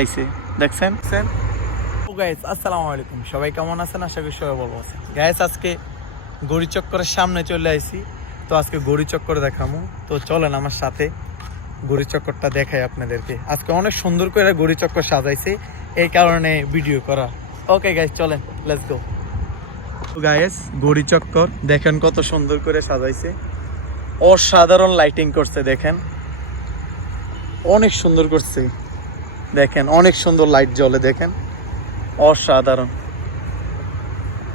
আইছে দেখছেন? গাইস আসসালামু আলাইকুম। সবাই কেমন আছেন? আশা করি সবাই ভালো আছেন। গাইস আজকে গড়ি চক্করের সামনে চলে আইছি। তো আজকে গড়ি চক্কর দেখামু। তো চলেন আমার সাথে গড়ি চক্করটা দেখাই আপনাদেরকে। আজকে অনেক সুন্দর করে গড়ি চক্কর সাজাইছে। এই কারণে ভিডিও করা ওকে গাইস চলেন। লেটস গো গাইস গড়ি চক্কর দেখেন কত সুন্দর করে সাজাইছে। অসাধারণ লাইটিং করছে, দেখেন। অনেক সুন্দর করছে। দেখেন অনেক সুন্দর লাইট জ্বলে দেখেন। অসাধারণ।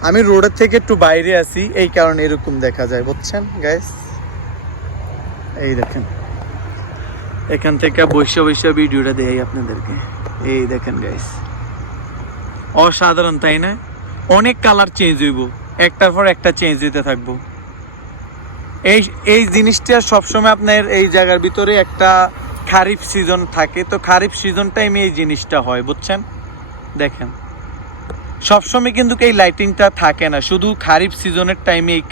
আমি রোডের থেকে একটু বাইরে আছি এই কারণে এরকম দেখা যায় বুঝছেন গাইস এই দেখেন। এখান থেকে বৈশা বৈশা ভিডিওটা দেয় আপনাদেরকে। এই দেখেন গাইস অসাধারণ তাই না? অনেক কালার চেঞ্জ হইব। একটার পর একটা চেঞ্জ দিতে থাকব। এই এই জিনিসটা সবসময় আপনার এই জায়গার ভিতরে একটা খারিফ সিজন থাকে, তো খারিফ সিজন টাইমে এই জিনিসটা হয়, বুঝছেন? দেখেন। সবসময় কিন্তু এই লাইটিংটা থাকে না, শুধু খারিফ সিজনের টাইমে এই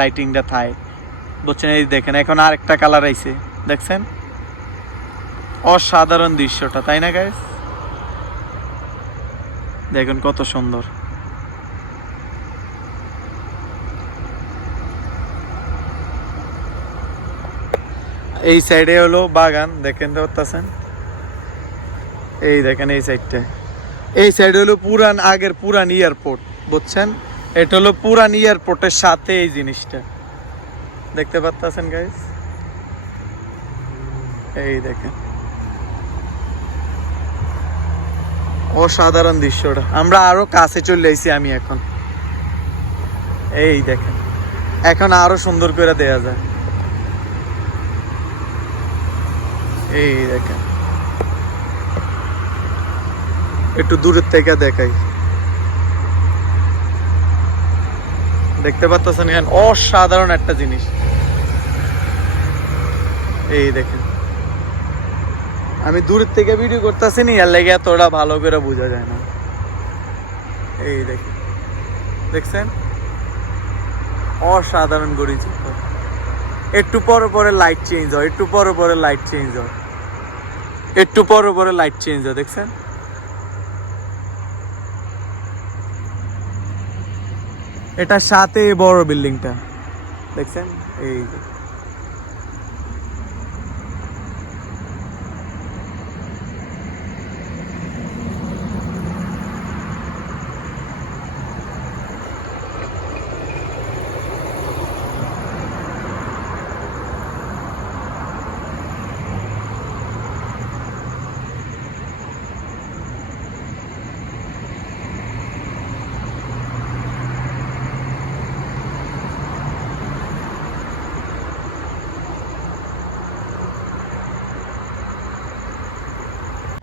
লাইটিংটা থাকে, বুঝছেন? এই দেখেন, এখন আরেকটা কালার আইছে, দেখছেন? অসাধারণ দৃশ্যটা, তাই না গাইস দেখুন কত সুন্দর। এই সাইডে হলো বাগান, দেখেন তো পাচ্ছেন এই দেখেন এই সাইডটা। এই সাইড হলো পুরান, আগের পুরান এয়ারপোর্ট বুঝছেন? এটা হলো পুরান এয়ারপোর্টের সাথে এই জিনিসটা। দেখতে পাচ্ছেন গাইস এই দেখেন। অসাধারণ দৃশ্যটা। আমরা আরও কাছে চলে আইছি আমি এখন। এই দেখেন। এখন আরও সুন্দর করে দেয়া যায়। এই দেখেন। একটু দূরের থেকে দেখাই। দেখতে পাচ্ছেন এখানে অসাধারণ একটা জিনিস। এই দেখেন। আমি দূরের থেকে ভিডিও করতেছি নি এর লেগে এতটা ভালো করে বোঝা যায় না। এই দেখেন। দেখছেন? অসাধারণ গড়ি একটু পরে পরে লাইট চেঞ্জ হয়, একটু পরে পরে লাইট চেঞ্জ হয়। একটু পর পরে লাইট চেঞ্জ হয় দেখছেন? এটা সাথে বড় বিল্ডিংটা দেখছেন? এই যে।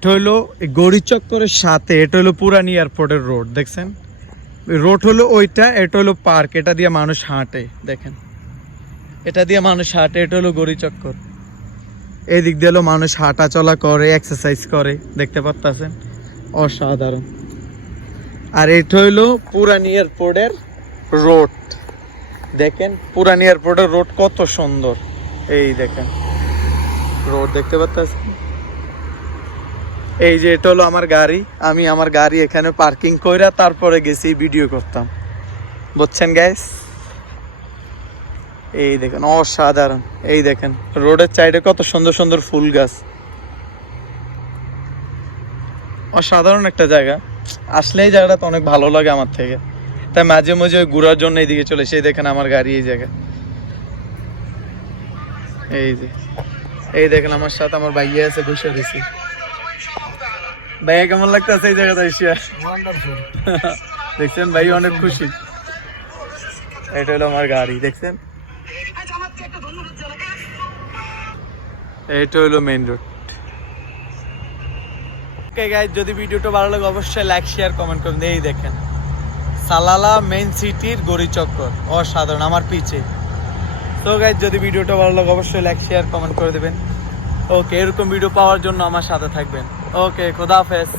এটা হলো এই গড়ি চক্করের সাথে, এটা হলো পুরান এয়ারপোর্টের রোড দেখছেন? রোড হলো ওইটা, এটা হলো পার্ক এটা দিয়ে মানুষ হাঁটে, দেখেন। এটা দিয়ে মানুষ হাঁটে, এটা হলো গড়ি এই দিক দিয়ে হলো মানুষ হাঁটা চলা করে এক্সারসাইজ করে, দেখতে পাচ্ছেন অসাধারণ। আর এটা হইল পুরান এয়ারপোর্টের রোড দেখেন, পুরান এয়ারপোর্টের রোড কত সুন্দর। এই দেখেন রোড দেখতে পাচ্ছেন এই যে এটা হলো আমার গাড়ি। আমি আমার গাড়ি এখানে পার্কিং কইরা তারপরে গেছি ভিডিও করতাম। বুঝছেন গ্যাস এই দেখেন, অসাধারণ। এই দেখেন, রোডের সাইডে কত সুন্দর সুন্দর ফুল গাছ। অসাধারণ একটা জায়গা। আসলে এই জায়গাটা তো অনেক ভালো লাগে আমার থেকে। তাই মাঝে মাঝে ওই ঘোরার জন্য এইদিকে চলে সেই দেখেন আমার গাড়ি এই জায়গা এই যে, এই দেখেন আমার সাথে আমার ভাইয়া আছে, বসে দিছি ভাইয়া কেমন লাগতেছে এই জায়গাটা এসে? দেখছেন ভাই অনেক খুশি। এটা হলো আমার গাড়ি দেখছেন? এটা হলো মেইন রোড যদি ভিডিওটা ভালো লাগে অবশ্যই লাইক শেয়ার কমেন্ট করুন। এই দেখেন সালালা মেইন সিটির গড়ি চক্কর অসাধারণ আমার পিছে। তো গাইজ যদি ভিডিওটা ভালো লাগে অবশ্যই লাইক শেয়ার কমেন্ট করে দেবেন। ওকে এরকম ভিডিও পাওয়ার জন্য আমার সাথে থাকবেন। ওকে খোদা হাফেজ।